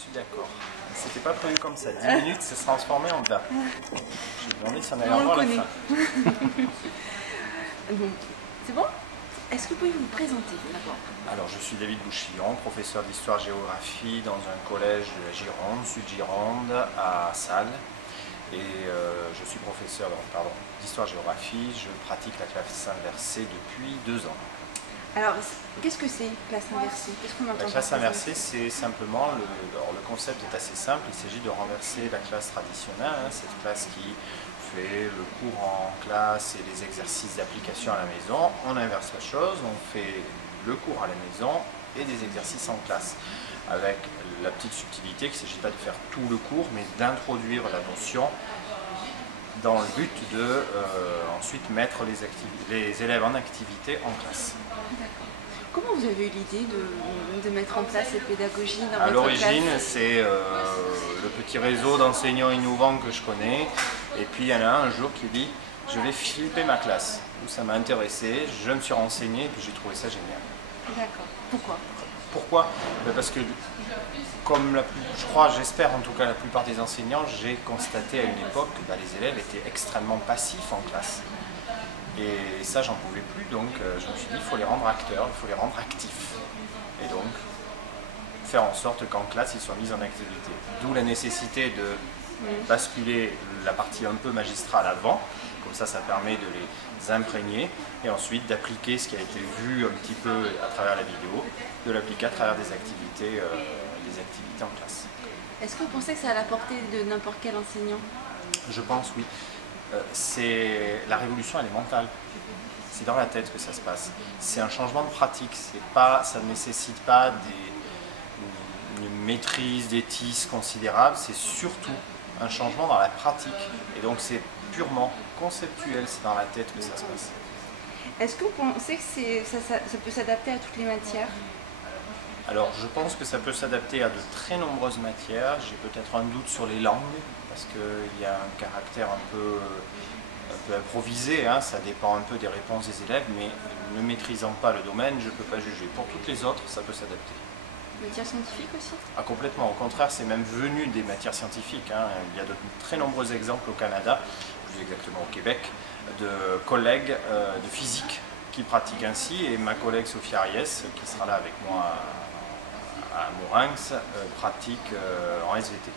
Je suis d'accord. C'était pas prévu comme ça. 10 minutes, ça se transformait en date. J'ai demandé si on allait avoir la fin. Bon, c'est bon? Est-ce que vous pouvez vous présenter d'abord? Alors, je suis David Bouchillon, professeur d'histoire-géographie dans un collège de la Gironde, Sud-Gironde, à Salles. Et je suis professeur d'histoire-géographie. Je pratique la classe inversée depuis 2 ans. Alors, qu'est-ce que c'est, classe inversée? Qu'est-ce qu'on entend La classe inversée, c'est simplement, le concept est assez simple, il s'agit de renverser la classe traditionnelle, cette classe qui fait le cours en classe et les exercices d'application à la maison. On inverse la chose, on fait le cours à la maison et des exercices en classe, avec la petite subtilité qu'il ne s'agit pas de faire tout le cours, mais d'introduire la notion dans le but de ensuite mettre les élèves en activité en classe. Comment vous avez eu l'idée de mettre en place cette pédagogie dans votre classe? À l'origine, c'est le petit réseau d'enseignants innovants que je connais. Et puis il y en a un jour qui dit « je vais flipper ma classe ». Ça m'a intéressé, je me suis renseigné et puis j'ai trouvé ça génial. D'accord. Pourquoi? Pourquoi? Parce que, comme j'espère en tout cas la plupart des enseignants, j'ai constaté à une époque que les élèves étaient extrêmement passifs en classe. Et ça, j'en pouvais plus, donc je me suis dit, il faut les rendre acteurs, il faut les rendre actifs. Et donc, faire en sorte qu'en classe, ils soient mis en activité. D'où la nécessité de basculer la partie un peu magistrale avant, comme ça permet de les imprégner, et ensuite d'appliquer ce qui a été vu un petit peu à travers la vidéo, de l'appliquer à travers des activités en classe. Est-ce que vous pensez que c'est à la portée de n'importe quel enseignant? Je pense, oui. La révolution, elle est mentale. C'est dans la tête que ça se passe. C'est un changement de pratique. Ça ne nécessite pas une maîtrise d'éthique considérable. C'est surtout un changement dans la pratique. Et donc c'est purement conceptuel. C'est dans la tête que ça se passe. Est-ce que vous pensez que ça peut s'adapter à toutes les matières? Alors je pense que ça peut s'adapter à de très nombreuses matières. J'ai peut-être un doute sur les langues, parce qu'il y a un caractère un peu improvisé, ça dépend un peu des réponses des élèves, mais ne maîtrisant pas le domaine, je ne peux pas juger. Pour toutes les autres, ça peut s'adapter. Matières scientifiques aussi? Ah, complètement, au contraire, c'est même venu des matières scientifiques. Il y a de très nombreux exemples au Canada, plus exactement au Québec, de collègues de physique qui pratiquent ainsi, et ma collègue Sophie Ariès, qui sera là avec moi à Mourinx, pratique en SVT.